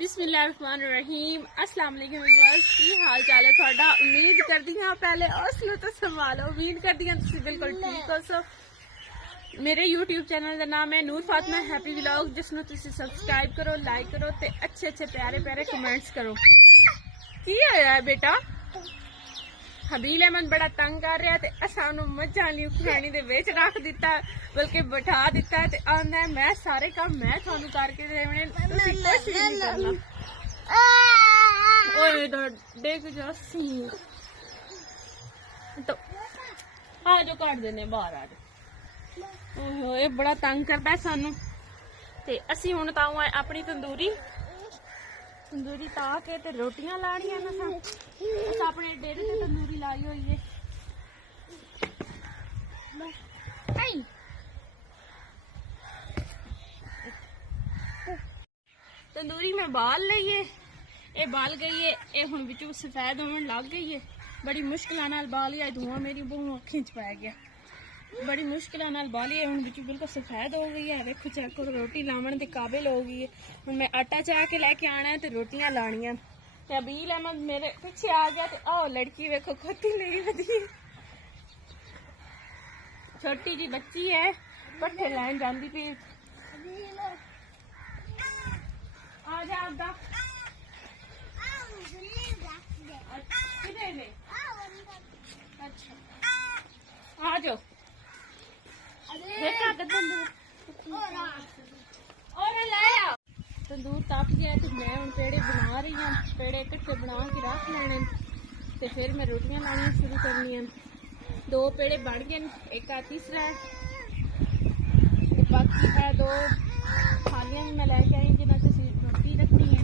बिस्मिल्लाहिर्रहमानिर्रहीम अस्सलाम वालेकुम व्यूअर्स की हाल चाल है थोड़ा। उम्मीद करती हाँ पहले असलो तो संभालो। उम्मीद करती हाँ तुम बिल्कुल ठीक हो। सो मेरे यूट्यूब चैनल का नाम है नूर फातिमा हैप्पी व्लॉग, जिसमें तुम सब्सक्राइब करो, लाइक करो ते अच्छे अच्छे प्यारे प्यारे कमेंट्स करो। की होया है बेटा? हबील अहमद बड़ा तंग कर रहा है, सानू मझां ली उखरानी दे विच रख दिता, बल्कि बिठा दिता है। आंदा मैं सारे काम मैं थानू करके देने, तुसीं कुछ भी नहीं करना। ओए डिग जासी तो आ जो काट देने बाहर आ जाओ। ओए बड़ा तंग करदा सानू। ते असीं हुण ताऊं आए अपनी तंदूरी ता के ते रोटियां लाणियां ना। अस अपने डेरे ते तंदूरी लाई हुई है। तंदूरी में बाल लईए, ये बाल गई है, ये हुण विचों सफेद होने लग गई है। बड़ी मुश्किल नाल बाल ही धुआं मेरी बहु अखीं च पै गया। बड़ी मुश्किल नाल बाली है, हुण विचों बिल्कुल सफेद हो गई है। देखो चेक करो, रोटी लावन के काबिल हो गई है। हुण मैं आटा चाह के लैके आना है ते रोटियां लाणियां। ते हबील अहमद मेरे पीछे आ गया ते आओ लड़की देखो खोती नहीं वधी। छोटी जी बच्ची है, पट्ठे लैन जांदी पई। आ जा आगा अच्छा आ जाओ। तंदूर तप गया तो मैं हूँ पेड़े बना रही हूँ। पेड़े इकट्ठे बना के रख लेने ते फिर मैं रोटियां लानी शुरू करनी है। 2 पेड़े बन गए, एक आ तीसरा है, बाकी है 2 थालियां भी मैं लैके आई जिन्हें रोटी रखनी है।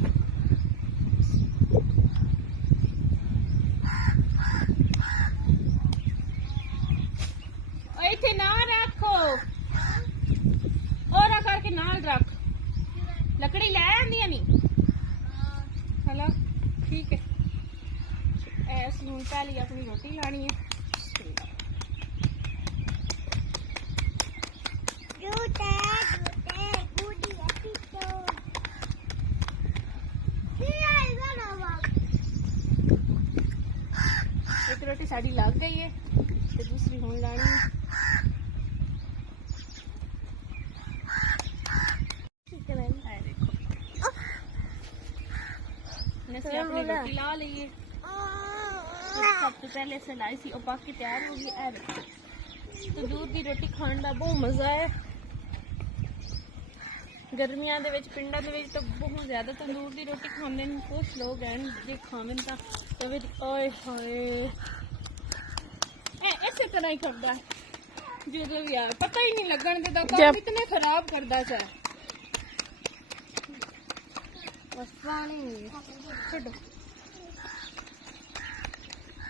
इथे ना रखो और करके नाल रख, लकड़ी ले आंदी है नी। हेलो ठीक है। ऐसी हूँ पहले अपनी रोटी लानी है। एक रोटी साड़ी लग गई है तो दूसरी हूँ लानी है। अपनी रोटी ला लीए। सबसे पहले सिलाई सी और बाकी तैयार हो गई। तो दूध की रोटी खाने का बहुत मजा है। गर्मियां दे विच पिंडां दे विच तो बहुत ज्यादा तंदूर की रोटी खांदे ने। कुछ लोग हैं जो खांदे तो ओए हाय इसे तरह ही करता है जो भी यार पता ही नहीं लगन देता काम इतने खराब करता चाहे। छोड़ो,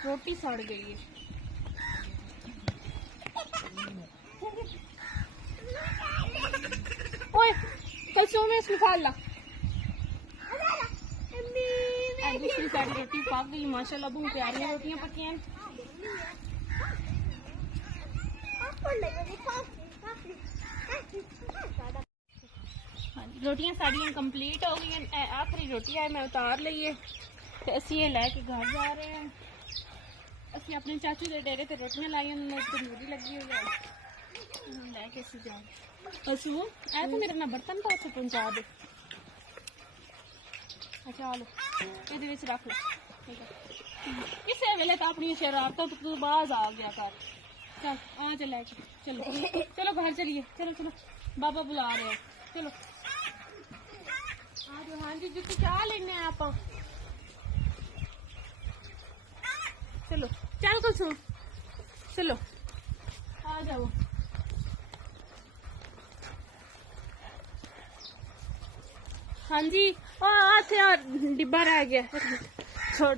रोटी सड़ गई है। ओए कल में इसमें खा ला। दूसरी सारी रोटी पक गई माशाल्लाह, बहुत प्यारी रोटियां पकी हैं। रोटियां साड़ियां कंप्लीट हो गई हैं। आखिरी रोटी है मैं उतार ली है तो असी ये लैके घर जा रहे हैं। असी अपने चाचू के डेरे ते रोटियां लाई, तंदूरी लगी हुई है लैके असी जा रहे। असू ऐ तो मेरा ना बर्तन तो उत्थे पहुंचा दे। अच्छा लो ये रख लो, ठीक है। किसी वेले तो अपनी शरारतों तो बाज आ गया कर। चल आ जा लैके चलो चलो घर चलिए। चलो चलो बाबा बुला रहे हैं, चलो आ जाओ। हाँ जी जुत्ती चाह लेने आप। चलो चल कुछ चलो आ जाओ। हाँ जी डिब्बा रह गया छोड़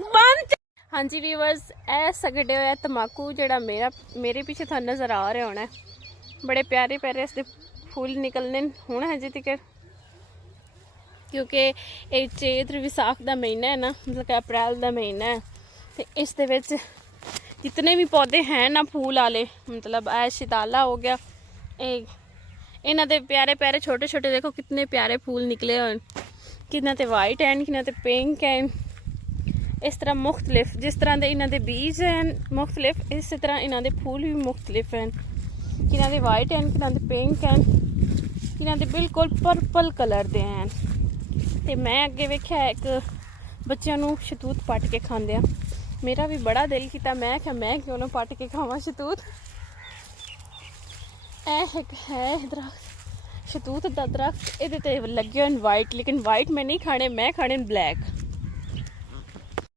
बंद। हाँ जी व्यूअर्स ए सगड़े हुआ तम्बाकू जड़ा मेरे पीछे थानू नज़र आ रहा होना है। बड़े प्यारे प्यारे इसके फूल निकलने हूँ हजे तक, क्योंकि ये चेत्र विसाख का महीना है ना, मतलब कि अप्रैल का महीना है। तो इस दे विच जितने भी पौधे हैं ना फूल वाले, मतलब ऐ शिताला हो गया, इन्हां दे प्यारे प्यारे छोटे छोटे देखो कितने प्यारे फूल निकले हुए किन्हां ते वाइट हैं किन्हां ते पिंक हैं इस तरह मुख्तलिफ जिस तरह के इन्हां दे बीज हैं मुख्तलिफ इस तरह इन्हां दे फूल भी मुख्तलिफ हैं किन्हां दे वाइट हैं किन्हां दे पिंक हैं किन्हां दे बिल्कुल पर्पल कलर दे हैं ते मैं अगे वेख्या एक बच्चों नूं शतूत पट के खांदे मेरा भी बड़ा दिल किया मैं क्या मैं क्यों ना पट के खावां शतूत एक है दरख्त शतूत दा दरख्त इहदे ते लगे हुए वाइट लेकिन वाइट मैं नहीं खाने मैं खाने ब्लैक